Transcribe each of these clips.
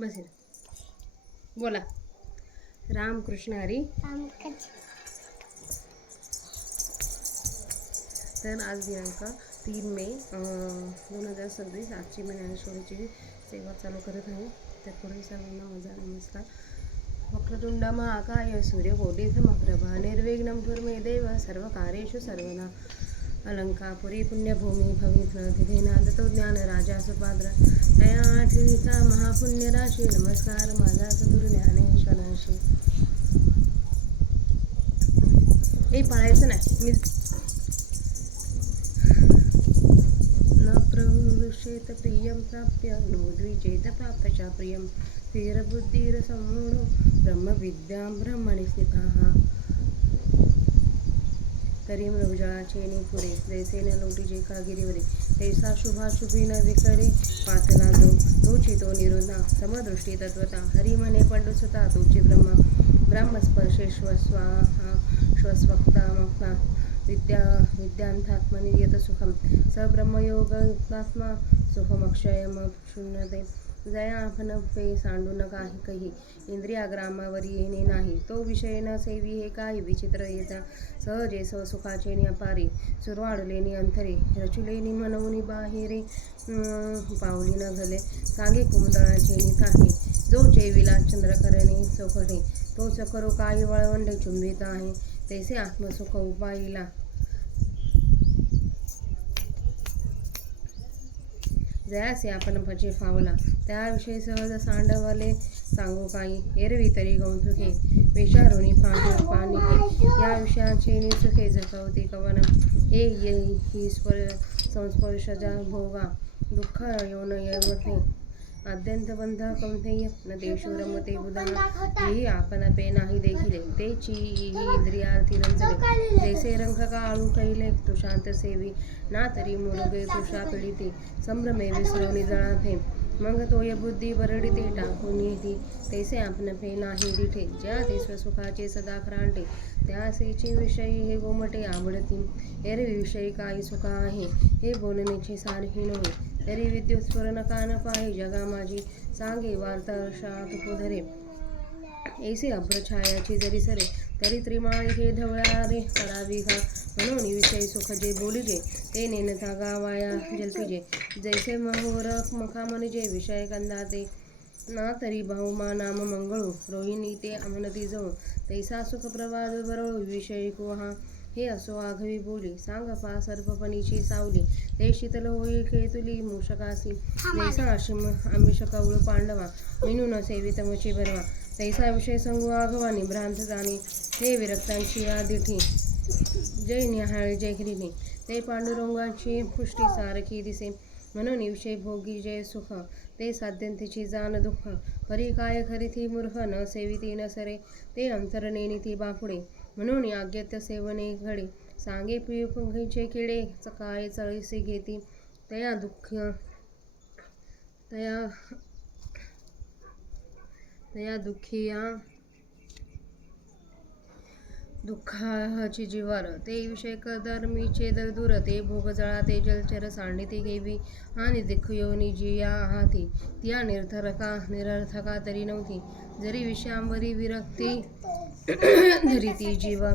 बस बोला. रामकृष्ण हरी. तर आज दिनांक 3 मे 2026 आजची मी ज्ञानेश्वरीची सेवा चालू करत आहे. तर पुढे सर्वांना माझा नमस्कार. वक्रतुंड महाकाय सूर्यकोटी समप्रभा निर्विघ्नं कुरु देव सर्वकार्येषु सर्वदा. अलंकापुरी पुण्यभूमी भविष्यतिथेना दत्तो ज्ञान राजा सुपात्र तया आठवीचा महापुण्य राशी. नमस्कार माझा सद्गुरु ज्ञानेश्वरांशी. हे पाळायचं नाही. मी न प्रवृषेत प्रियं प्राप्य नो द्विजेत प्राप्तच्या प्रियं स्थिरबुद्धीर सम्मूढो ब्रह्मविद्यां ब्रह्मणि स्थितः. तरी मृगजळाचे नि पुरे जैसे न लोटीचे कागिरीवरे तैसा शुभाशुभी न विकरे पाचला जो तोची तो निरोधा समदृष्टी तत्वता. हरी म्हणे पंडुसुता तोची ब्रह्मस्पर्शे श्वस्वाहा श्वस्वक्ता मक्ता विद्यांतात्मनि यत सुखम स ब्रह्मयोगात्मा सुखमक्षयम शून्यते. जया आपण पे सांडू न काही कही इंद्रियाग्रामावरी येणे नाही. तो विषय न सेवी हे काही विचित्र येता सहजे सुखाचे नि अपारी सुरवाडले नि अंतरे रचुले नि मनवुनी बाहेरे पावली न घले सांगे कुमदळाचे नि थाटे जो चेविला चंद्रकरणे चौकटे तो चकरो काही वळवंडे चुंबित आहे तैसे आत्मसुख उपाईला. जयासे आपण भजे फावला त्याविषयी सहज सांडवले सांगू काही. एरवी तरी गौतुके विचारुनी पानिके या विषयाचे निसुखे जगवते कवन. ही संस्पर्शजा भोगा दुःख येऊन येवते अत्यंत बंध कौंतेय न देशो रमते बुधा. ही आपण पे नाही देखिले तेची इंद्रियार्थी रंजले जैसे रंग काळू कैले तुषांत सेवी ना तरी मुरुगे तुषा पिडिते संभ्रमे विसरवणी जळाथे मग तोय बुद्धी बरडिते टाकून येते तैसे आपण पे नाही दिठे. ज्या ते स्वसुखाचे सदा क्रांते त्यासेची विषयी हे गोमटे आवडती. एरवी विषयी काही सुख आहे हे बोलण्याची सारखी नव्हे तरी विद्युत स्फुरण कान पाहि जगा माझी सांगे वार्ता शात पुधरे. ऐसे अभ्रछायाची जरी सरे तरी त्रिमाळी हे धवळारे करावी घा. म्हणून विषयी सुख जे बोलिजे ते नेनता गावाया जल्पिजे जैसे महोर मखा म्हणजे विषय कंदाते ना तरी बहुमा नाम मंगळू रोहिणी ते अमनती जळू तैसा सुख प्रवाद बरळू विषयी कुहा. हे असो आघवी बोली सांग पा सर्पपणीची सावली ते शीतल होईल खेतुली मूषकासी जैसा आमिष कवळू पांडवा मिनून सेवितमची भरवा तैसा विषय संगू आघवानी भ्रांत जाणी. हे विरक्तांची आदिठी जय निहाळी जय हिरिणी ते पांडुरंगाची पुष्टी सारखी दिसे. म्हणून विषय भोगी जय सुख ते साध्यंतीची जाण दुःख. परी काय खरी ती मूर्ख न सेविती न सरे ते अंतरनेनी ती बापुडे. म्हणून आज्ञात्य सेवने घडे सांगे पियुपंखीचे किडे काय चळीसे घेती तया दुःखिया दुःखाची जीवार. ते विषय कदर्मीचे दूर ते भोग जळा ते जलचर सांडिती घेवी आणि दिखयोनी जिया आहाती त्या निरर्थका तरी नव्हती. जरी विषयांवरी विरक्ती धरी ती जीवा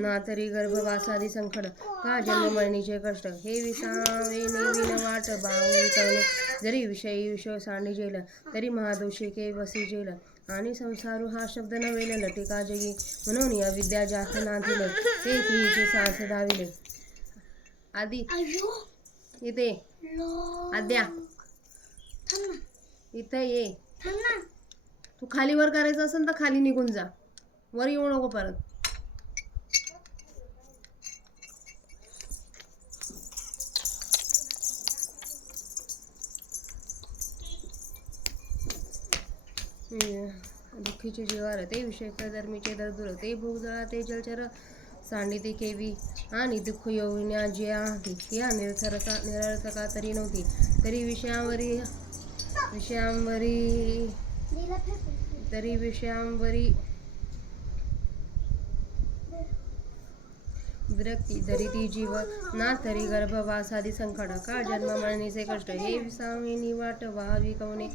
ना तरी गर्भवासादी संकट का जन्ममरणीचे कष्ट. हे विसावे नेविन वाट बावळी कळणे जरी विषयी विषय सांडी जेल तरी महादोषी के वसी जेल आणि संसारू हा शब्द नवेल लटिका जगी. म्हणून या विद्या जात नाथिले ते तिचे साथ धाविले. आधी इथे आद्या इथं ये. तू खाली वर करायचं असेल तर खाली निघून जा वर येऊ नको परत. दुःखीचे जीवार ते विषय धर्मीचे दरदूर ते भोग जळा ते जलचर सांडिते केवी आणि दुःख योविन्या ज्या या निरर्थका तरी नव्हती. तरी विषयांवरी विरक्ती धरिती जीव ना तरी गर्भवासादी संकट का जन्म मरणीचे कष्ट हे विसामिनी वाट व्हावी कवने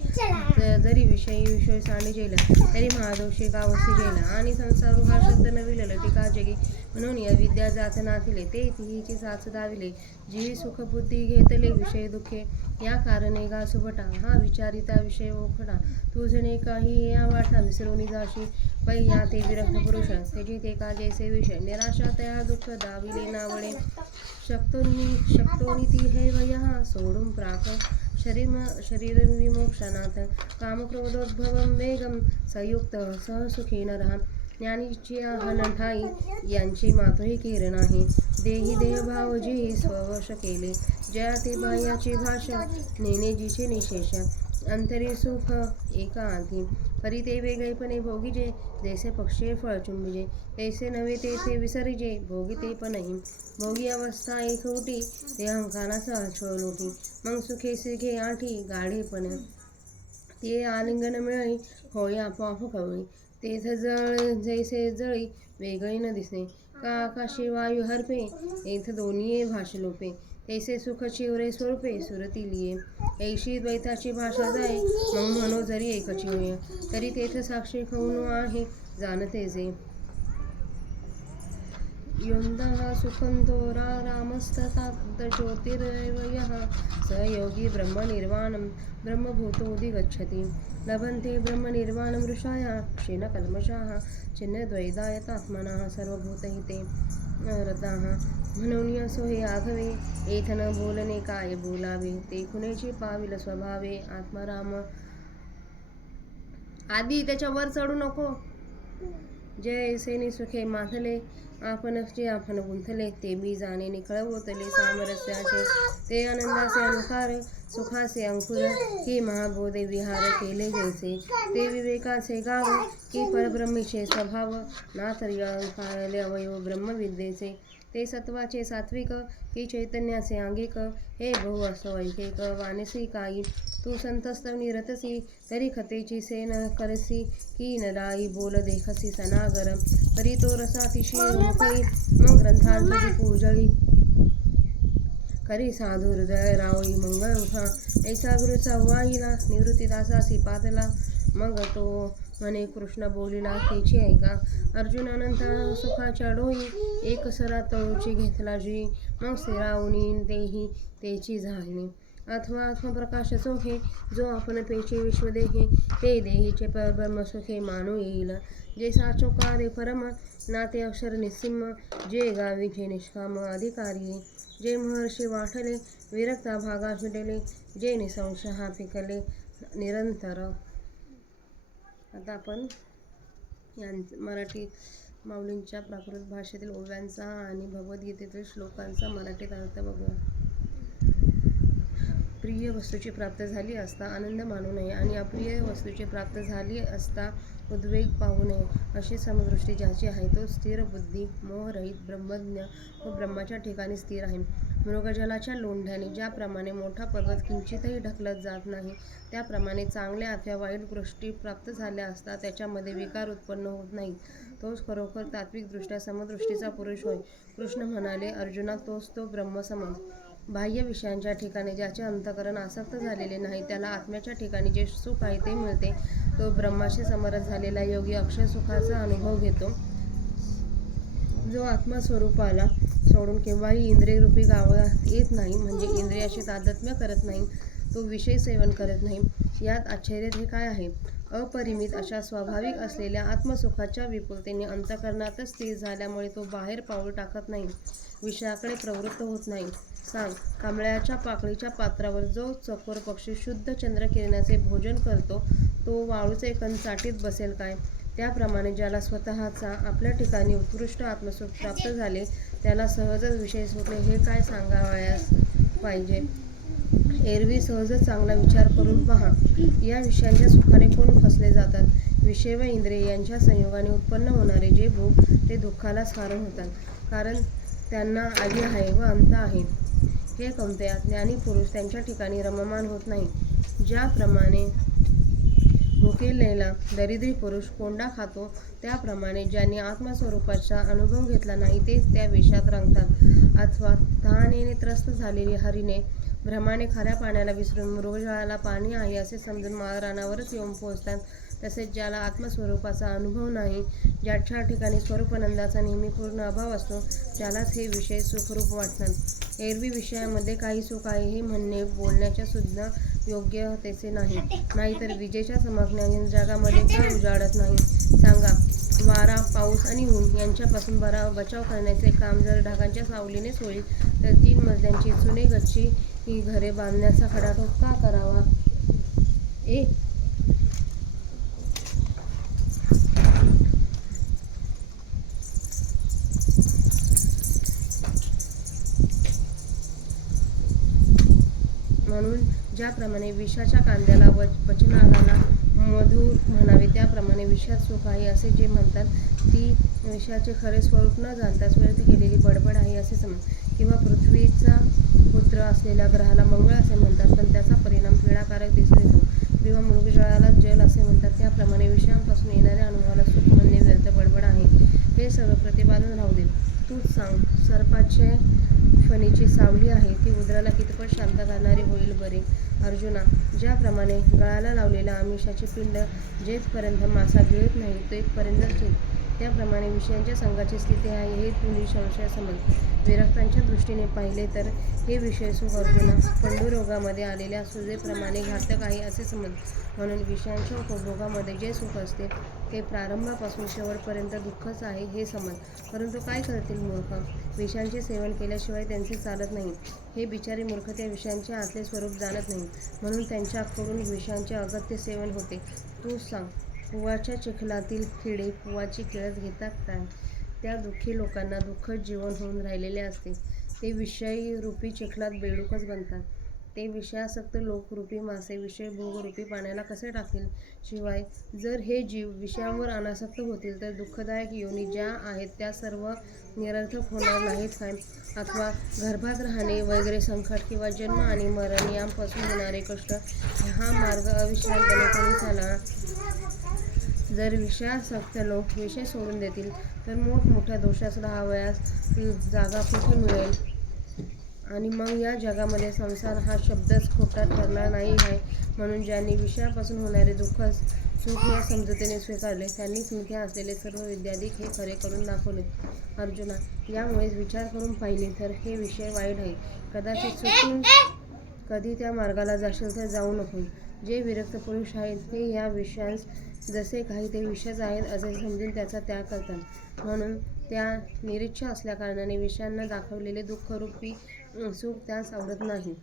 जरी विषय सांडी जेला तरी महादोषी का वसी जेला आणि संसार हा शब्द नविलेला टीका जगी म्हणून या विद्या जात नाथिले ते तिची साच दाविले जी सुख बुद्धी घेतले विषय दुःखे या कारणे गा सुभटा हा विचारिता विषय ओखडा तुझणे काही या वाटा विसरून जाशी पै या ते विरक्त पुरुष त्याची ते का जैसे विषय निराशा तया दुःख दाविले नावळे शक्तोनी ती हे वय सोडून प्राक शरीर विमोक्षणात कामक्रोधोद्भवम वेगम संयुक्त सहसुखी नरहा ज्ञानीची हनठाई यांची मातोही केर नाही देही देहभाव जी स्ववश केले जया ते बाह्याची भाषा नेणे जिचे निशेष अंतरी सुख एका आधी परी ते वेगळेपणे भोगीजे जैसे पक्षी फळ चुंबिजे तैसे नव्हे तेथे विसरिजे भोगी ते पणही भोगी अवस्था एक उठी ते अहंकाराचा छळ उठी मग सुखे सिघे आठी गाढेपण ते आलिंगन मिळई होळी आपोआप कवळी तेथ जळ जैसे जळी वेगळी न दिसणे का आकाशी वायू हरपे येथ दोन्ही भाष लोपे तैसे सुख चिवरे स्वरूपे सुरती लिये ऐशी द्वैताची भाषा जाय मग म्हणो जरी एकची होय तरी तेथ साक्षी खवणू आहे जाणते जे योंदः सुखंतो रामस्ततात ज्योतिर्वयः स योगी ब्रह्मनिर्वाणं ब्रह्मभूतोऽधिगच्छति लभन्ते ब्रह्मनिर्वाणं ऋषाया क्षीणकल्मषाः छिन्नद्वैतायतात्मनः सर्वभूतहिते रताः म्हणून असो हे आघवे एथ न बोलणे काय बोलावे ते खुनेची पाविल स्वभावे आत्माराम आधी त्याच्यावर चढू नको जय सेनी सुखे माथले आपणचे आपण गुंथले ते बी जाणे निखळवतले सामरस्याचे ते आनंदाचे अनुकार सुखाचे अंकुर ही महाबोधे विहार केले जैसे ते विवेकाचे गाव की परब्रह्मीचे स्वभाव ना तरी अहंकारले अवयव ब्रह्मविद्येचे ते सत्वाचे सात्विक की चैतन्याचे अंगिक हे बहु असो ऐकेक वानसिकाई तू संतस्तव निरतसी तरी खतेची सेन करसी की नराई बोल देखसी सनागर परी तो रसातिशी मुखई मग ग्रंथांची पूजळी करी साधू हृदय रावळी मंगळ उठा ऐसा गुरुचा वाहिला निवृत्तीदासासी पातला मग तो म्हणे कृष्ण बोलिला तेची ऐका अर्जुन अनंत सुखाच्या डोई एक सरा तळूची घेतला जी मग स्थिरावून तेही तेची झाली अथवा आत्मप्रकाश सोखे जो आपण पेचे विश्वदेहे ते देहीचे परब्रह्मसुखे मानू येईल जे साचोकारे परम नाते अक्षर निस्सिम जे गावीचे निष्काम अधिकारी जे महर्षी वाटले विरक्ता भागा सुटले जे निसंशहा पिकले निरंतर. आता आपण मराठी माऊलींच्या प्राकृत भाषेतील ओव्यांचा आणि भगवद्गीतेतील श्लोकांचा मराठीत अर्थ बघूया. प्रिय वस्तूची प्राप्त झाली असता आनंद मानू नये आणि अप्रिय वस्तूची प्राप्त झाली असता उद्वेग पाहू नये. अशी समदृष्टी ज्याची आहे तो स्थिर बुद्धी मोहरहित ब्रह्मज्ञ व ब्रह्माच्या ठिकाणी स्थिर आहे. मृगजलाच्या लोंढ्याने ज्याप्रमाणे मोठा पर्वत किंचितही ढकलत जात नाही त्याप्रमाणे चांगल्या अथवा वाईट गोष्टी प्राप्त झाल्या असता त्याच्यामध्ये विकार उत्पन्न होत नाही. तोच खरोखर तात्विकदृष्ट्या समदृष्टीचा पुरुष होय. कृष्ण म्हणाले, अर्जुना, तोच तो ब्रह्मसमज. बाह्य विषयांच्या ठिकाणी ज्याचे अंतःकरण आसक्त झालेले नाही त्याला आत्म्याच्या ठिकाणी जे सुख आहे ते मिळते. तो ब्रह्माशी समरस झालेला योगी अक्षय सुखाचा अनुभव घेतो. जो आत्मस्वरूपाला सोडून केव्हाही इंद्रियरूपी गावात येत नाही, म्हणजे इंद्रियाशी तादात्म्य करत नाही, तो विषय सेवन करत नाही. यात आश्चर्य हे काय आहे? अपरिमित अशा स्वाभाविक असलेल्या आत्मसुखाच्या विपुलतेने अंतःकरणातच स्थिर झाल्यामुळे तो बाहेर पाऊल टाकत नाही, विषयाकडे प्रवृत्त होत नाही. सांग, कांबळ्याच्या पाकळीच्या पात्रावर जो चकोर पक्षी शुद्ध चंद्रकिरणाचे भोजन करतो तो वाळूचे कण चाटीत बसेल काय? त्याप्रमाणे ज्याला स्वतःचा आपल्या ठिकाणी उत्कृष्ट आत्मसुख प्राप्त झाले त्याला सहजच विषय सुटले हे काय सांगावयास पाहिजे. एरवी सहजच चांगला विचार करून पहा. या विषयांच्या सुखाने कोण फसले जातात? विषय व इंद्रिय यांच्या संयोगाने उत्पन्न होणारे जे भोग ते दुःखालाच कारण होतात, कारण त्यांना आधी आहे व अंत आहे. हे कमतया ज्ञानी पुरुष त्यांच्या ठिकाणी रममाण होत नाही. ज्याप्रमाणे भुकेलेला दरिद्री पुरुष कोंडा खातो, त्याप्रमाणे ज्यांनी आत्मस्वरूपाचा अनुभव घेतला नाही तेच त्या विषात रंगतात. अथवा तहानेने त्रस्त झालेली हरिणे भ्रमाने खाऱ्या पाण्याला विसरून मृगजळाला पाणी आहे असे समजून माळरानावरच येऊन पोहोचतात. तसेच ज्याला आत्मस्वरूपाचा अनुभव नाही, ज्याच्या ठिकाणी स्वरूपानंदाचा नेहमी पूर्ण अभाव असतो, त्यालाच हे विषय सुखरूप वाटतात. एरवी विषयामध्ये काही सुख आहे हे म्हणणे बोलण्याच्या सुद्धा योग्यतेचे नाही. नाहीतर विजेच्या चमकण्याने जगामध्ये का उजाडत नाही सांगा. वारा, पाऊस आणि ऊन यांच्यापासून बचाव करण्याचे काम जर ढगांच्या सावलीनेच होईल, तर 3 मजल्यांची जुने गच्ची ही घरे बांधण्याचा खटाटोप का करावा? म्हणून ज्याप्रमाणे विषाच्या कांद्याला पचनाला मधुर म्हणावे, त्याप्रमाणे विषात सुख आहे असे जे म्हणतात, ती विषयाचे खरे स्वरूप न जाणताच व्यर्थ केलेली बडबड आहे असे समज. किंवा पृथ्वीचा पुत्र असलेल्या ग्रहाला मंगळ असे म्हणतात, पण त्याचा परिणाम पीडाकारक दिसून येतो. किंवा मृगजळाला जल असे म्हणतात, त्याप्रमाणे विषयांपासून येणाऱ्या अनुभवाला सुख म्हणणे व्यर्थ बडबड आहे. हे सगळं प्रतिपादन राहू दे. तूच सांग, सर्पाचे फणीची सावली आहे ती उदराला कितपत शांत करणारी होईल बरे? अर्जुना, ज्याप्रमाणे गळाला लावलेल्या आमिषाची पिंड जेथपर्यंत मासा गिळत नाही तेथपर्यंतच ठीक, त्याप्रमाणे विषयांच्या संघाची स्थिती आहे हे तू निसंशय समज. विरक्तांच्या दृष्टीने पाहिले तर हे विषय सुख अर्जुना पंडुरोगामध्ये आलेल्या सुजेप्रमाणे घातक आहे असे समज. म्हणून विषयांच्या उपभोगामध्ये जे सुख असते ते प्रारंभापासून शेवटपर्यंत दुःखच आहे हे समज. परंतु काय करतील मूर्ख, विषयांचे सेवन केल्याशिवाय त्यांचे चालत नाही. हे बिचारे मूर्ख त्या विषयांचे आतले स्वरूप जाणत नाही, म्हणून त्यांच्याकडून विषयांचे अगत्य सेवन होते. तूच सांग, पुवाच्या चिखलातील किडे पुवाची किळस घेतात काय? त्या दुःखी लोकांना दुःखच जीवन होऊन राहिलेले असते. ते विषयरूपी चिखलात बेडूकच बनतात. ते विषयासक्त लोकरूपी मासे विषय भोगरूपी पाण्याला कसे टाकतील? शिवाय जर हे जीव विषयांवर अनासक्त होतील तर दुःखदायक योनी ज्या आहेत त्या सर्व निरर्थक होणार नाहीत काय? अथवा गर्भात राहणे वगैरे संकट किंवा जन्म आणि मरण यांपासून होणारे कष्ट, हा मार्ग अविश्रांतपणे करून चालणार. जर विषयासक्त लोक विषय सोडून देतील तर मोठमोठ्या दोषास राहावयास जागा कुठे मिळेल? आणि मग या जगामध्ये संसार हा शब्दच खोटा ठरणार नाही आहे. म्हणून ज्यांनी विषयापासून होणारे दुःख सुख या समजुतीने स्वीकारले, त्यांनीच मिथ्या असलेले सर्व विद्याधिक हे खरे करून दाखवले. अर्जुना, यामुळेच विचार करून पाहिले तर हे विषय वाईट आहे. कदाचित चुकून कधी त्या मार्गाला जाशील तर जाऊ नको. जे विरक्त पुरुष आहेत ते या विषयांस जसे काही ते विषयच आहेत असे समजून त्याचा त्याग करतात. म्हणून त्या निरीच्छ असल्याकारणाने विषयांना दाखवलेले दुःखरूपी सुख त्यास आवडत नाही.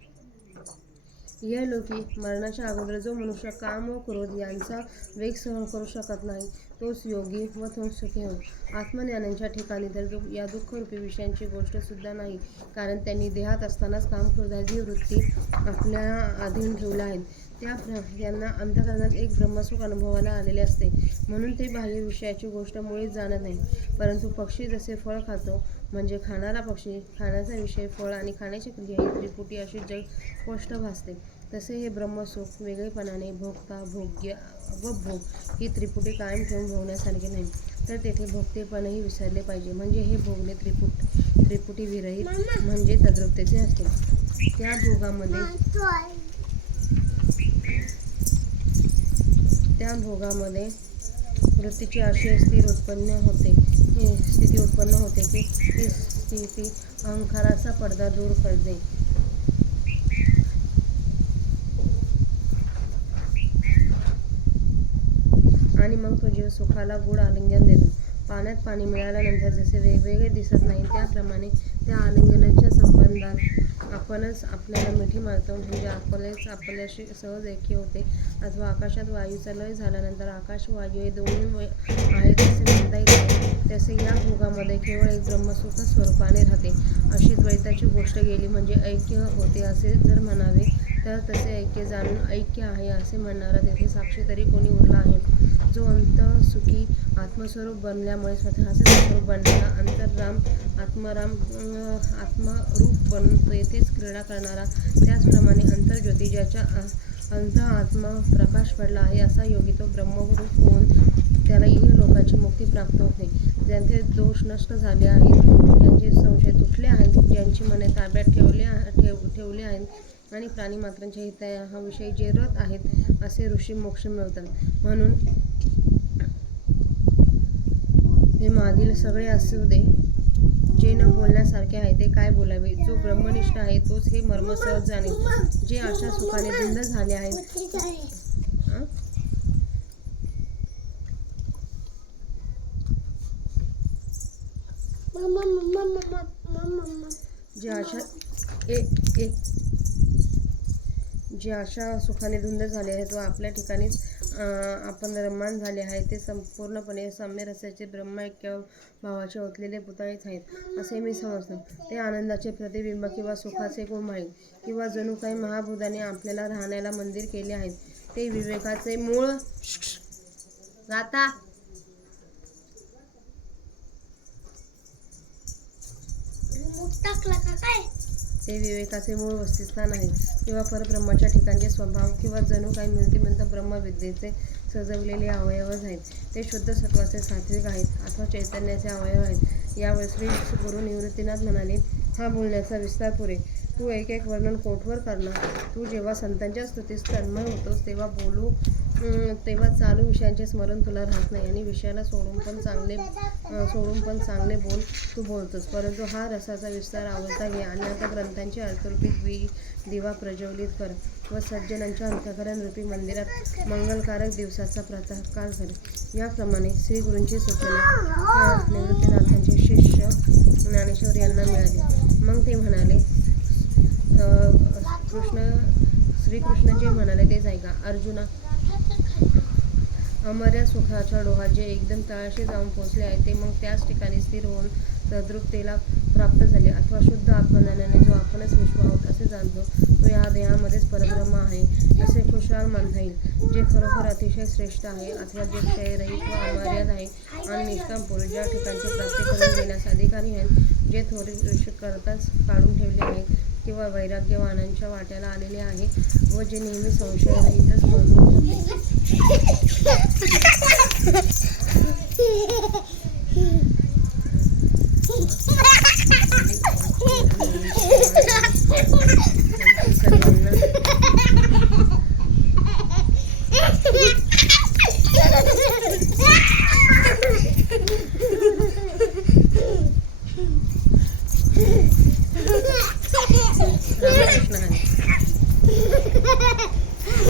इहलोकी मरणाच्या अगोदर जो मनुष्य काम व क्रोध यांचा वेग सहन करू शकत नाही, तोच योगी व तोच सुखी होय. आत्मज्ञानांच्या ठिकाणी तर या दुःखरूपी विषयांची गोष्ट सुद्धा नाही, कारण त्यांनी देहात असतानाच काम क्रोधादी वृत्ती आपल्या अधीन ठेवल्या आहेत. त्यांना अंतःकरणात एक ब्रह्मसुख अनुभवाला आलेले असते, म्हणून ते बाह्य विषयाची गोष्ट मुळीच जाणत नाही. परंतु पक्षी जसे फळ खातो, म्हणजे खाणारा पक्षी, खाण्याचा विषय फळ आणि खाण्याची क्रिया ही त्रिपुटी अशी जग स्पष्ट भासते, तसे हे ब्रह्मसुख वेगळेपणाने भोगता, भोग्य व भोग ही त्रिपुटी कायम ठेवून भोगण्यासारखे नाही. तर तेथे भोगतेपणही विसरले पाहिजे. म्हणजे हे भोगणे त्रिपुटी विरहित म्हणजे तद्रूपतेचे असते. त्या भोगामध्ये वृत्तीची अशी स्थिती उत्पन्न होते की ती स्थिती अहंकाराचा पडदा दूर करते. आणि मग तो जीव सुखाला गूढ आलिंगन देतो. पाण्यात पाणी मिळाल्यानंतर जसे वेगवेगळे दिसत नाही, त्याप्रमाणे त्या आलिंगनाच्या संबंधात आपणच आपल्याला मिठी मारतो, म्हणजे आपलेच आपल्याशी सहज ऐक्य होते. अथवा आकाशात वायूचा लय झाल्यानंतर आकाश व वायू हे दोन्ही आहेत असे म्हणता येते. तसे या भोगामध्ये केवळ एक ब्रह्मसुख स्वरूपाने राहते. अशी द्वैताची गोष्ट गेली म्हणजे ऐक्य होते असे जर म्हणावे, तर तसे ऐक्य जाणून ऐक्य आहे असे म्हणणारा तेथे साक्षी तरी कोणी उरला आहे? जो अंतःसुखी आत्मस्वरूप बनल्यामुळे स्वतःचे स्वरूप बनलेला अंतराम आत्मरूप बनून येथेच क्रीडा करणारा, त्याचप्रमाणे अंतर्ज्योती ज्याच्या अंधा आत्मा प्रकाश पडला आहे असा योगी तो ब्रह्मरूप होऊन त्याला लोकांची मुक्ती प्राप्त होते. ज्यांचे दोष नष्ट झाले आहेत, ज्यांचे संशय तुटले आहेत, ज्यांची मने ताब्यात ठेवले आहेत आणि प्राणीमात्रांच्या हिताविषयी जे रत आहेत असे ऋषी मोक्ष मिळवतात. म्हणून हे मागील सगळे असू दे, जे न बोलण्यासारखे आहे ते काय बोलावे. जो ब्रह्मनिष्ठ आहे तोच हे मर्म सहज जाणेल. जे आशा सुखाने धुंद झाले आहेत, जे आशा सुखाने धुंद झाले आहेत व आपल्या ठिकाणीच आपण रममाण झाले आहे ते संपूर्णपणे साम्य रसाचे ब्रह्मैक्य भावाचे ओतलेले पुतळेच आहेत असे मी समजतो. ते आनंदाचे प्रतिबिंब किंवा सुखाचे गोम आहेत किंवा जणू काही महाभूताने आपल्याला राहण्याला मंदिर केले आहेत. ते विवेकाचे मूळ गाता ते विवेकाचे मूळ वस्तिस्थान आहे किंवा परब्रह्माच्या ठिकाणचे स्वभाव किंवा जणू काही मिळते ब्रह्मविद्येचे सजवलेले अवयव आहेत. ते शुद्ध सत्वाचे सात्विक आहेत अथवा चैतन्याचे अवयव आहेत. यावेळी श्री गुरु निवृत्तीनाथ म्हणाले, हा बोलण्याचा विस्तार पुरे. तू एक एक वर्णन कोठवर करणार. तू जेव्हा संतांच्या स्तुतीस तन्मय होतोस तेव्हा चालू विषयांचे स्मरण तुला राहत नाही आणि विषयाला सोडून पण चांगले बोल तू बोलतोस. परंतु हा रसाचा विस्तार आवडता घे आणि आता ग्रंथांची अर्थरूपी दिवा प्रज्वलित कर व सज्जनांच्या अंतःकरण रूपी मंदिरात मंगलकारक दिवसाचा प्रातःकाल कर. याप्रमाणे श्री गुरूंची सूचना निवृत्तीनाथांचे शिष्य ज्ञानेश्वर यांना मिळाली. मग ते म्हणाले, श्रीकृष्ण जे म्हणाले तेच ऐका. अर्जुना, अमर्याद सुखाच्या डोहात जे एकदम तळाशी जाऊन पोहोचले आहे ते मग त्याच ठिकाणी स्थिर होऊन तद्रुपतेला प्राप्त झाले अथवा शुद्ध आत्मज्ञानाने जो आपणच विश्व आहोत असे जाणतो तो या देहामध्येच परब्रह्म आहे असे खुशाल मानता येईल. जे खरोखर अतिशय श्रेष्ठ आहे अथवा जे क्षयरहित व अमर्याद आहे आणि निष्काम पुरुष ज्या ठिकाणची प्राप्ती करून देण्यास अधिकारी आहेत, जे थोडे करताच काढून ठेवले आहेत किंवा वैराग्यवानांच्या वाट्याला आलेले आहे व जे नेहमी संशयरहितच म्हणून होते.